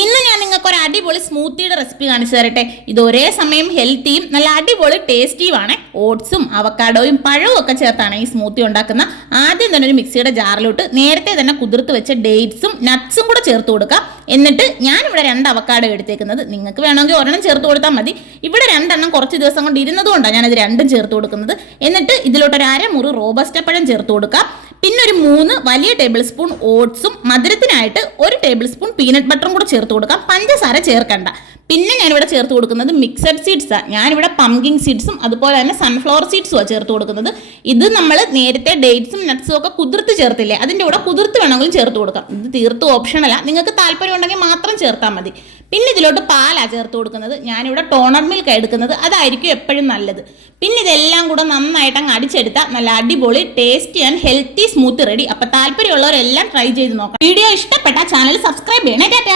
ഇന്ന് ഞാൻ നിങ്ങൾക്ക് ഒരു അടിപൊളി സ്മൂത്തിയുടെ റെസിപ്പി കാണിച്ചു തരട്ടെ. ഇത് ഒരേ സമയം ഹെൽത്തിയും നല്ല അടിപൊളി ടേസ്റ്റിയുമാണ്. ഓട്സും അവക്കാഡോയും പഴവും ഒക്കെ ചേർത്താണ് ഈ സ്മൂത്തി ഉണ്ടാക്കുന്ന. ആദ്യം തന്നെ ഒരു മിക്സിയുടെ ജാറിലോട്ട് നേരത്തെ തന്നെ കുതിർത്ത് വെച്ച ഡേറ്റ്സും നട്ട്സും കൂടെ ചേർത്ത് കൊടുക്കാം. എന്നിട്ട് ഞാനിവിടെ 2 അവക്കാഡോ എടുത്തേക്കുന്നത്. നിങ്ങൾക്ക് വേണമെങ്കിൽ ഒരെണ്ണം ചേർത്ത് കൊടുത്താൽ മതി. ഇവിടെ 2 എണ്ണം കുറച്ച് ദിവസം കൊണ്ട് ഇരുന്നതുകൊണ്ടാണ് ഞാനിത് 2ഉം ചേർത്ത് കൊടുക്കുന്നത്. എന്നിട്ട് ഇതിലോട്ട് ഒരു അരമുറി റോബസ്റ്റ പഴം ചേർത്ത് കൊടുക്കാം. പിന്നെ ഒരു 3 വലിയ ടേബിൾ സ്പൂൺ ഓട്സും മധുരത്തിനായിട്ട് 1 ടേബിൾ സ്പൂൺ പീനട്ട് ബട്ടറും കൂടെ ചേർത്ത് കൊടുക്കാം. പഞ്ചസാര ചേർക്കണ്ട. പിന്നെ ഞാനിവിടെ ചേർത്ത് കൊടുക്കുന്നത് മിക്സഡ് സീഡ്സാണ്. ഞാനിവിടെ പംകിൻ സീഡ്സും അതുപോലെ തന്നെ സൺഫ്ലവർ സീഡ്സുമാണ് ചേർത്ത് കൊടുക്കുന്നത്. ഇത് നമ്മൾ നേരത്തെ ഡേറ്റ്സും നട്ട്സും ഒക്കെ കുതിർത്ത് ചേർത്തില്ലേ, അതിൻ്റെ കൂടെ കുതിർത്ത് വേണമെങ്കിലും ചേർത്ത് കൊടുക്കാം. ഇത് തീർത്തും ഓപ്ഷണലാണ്, നിങ്ങൾക്ക് താല്പര്യം ഉണ്ടെങ്കിൽ മാത്രം ചേർത്താൽ മതി. പിന്നെ ഇതിലോട്ട് പാലാണ് ചേർത്ത് കൊടുക്കുന്നത്. ഞാനിവിടെ ടോണർ മിൽക്ക് എടുക്കുന്നത്, അതായിരിക്കും എപ്പോഴും നല്ലത്. പിന്നെ ഇതെല്ലാം കൂടെ നന്നായിട്ട് അങ്ങ് അടിച്ചെടുത്താൽ നല്ല അടിപൊളി tasty and healthy smoothie ready. അപ്പോൾ താല്പര്യമുള്ളവരെല്ലാം ട്രൈ ചെയ്ത് നോക്കാം. വീഡിയോ ഇഷ്ടപ്പെട്ട ചാനൽ സബ്സ്ക്രൈബ് ചെയ്യണേ. ടാറ്റാ.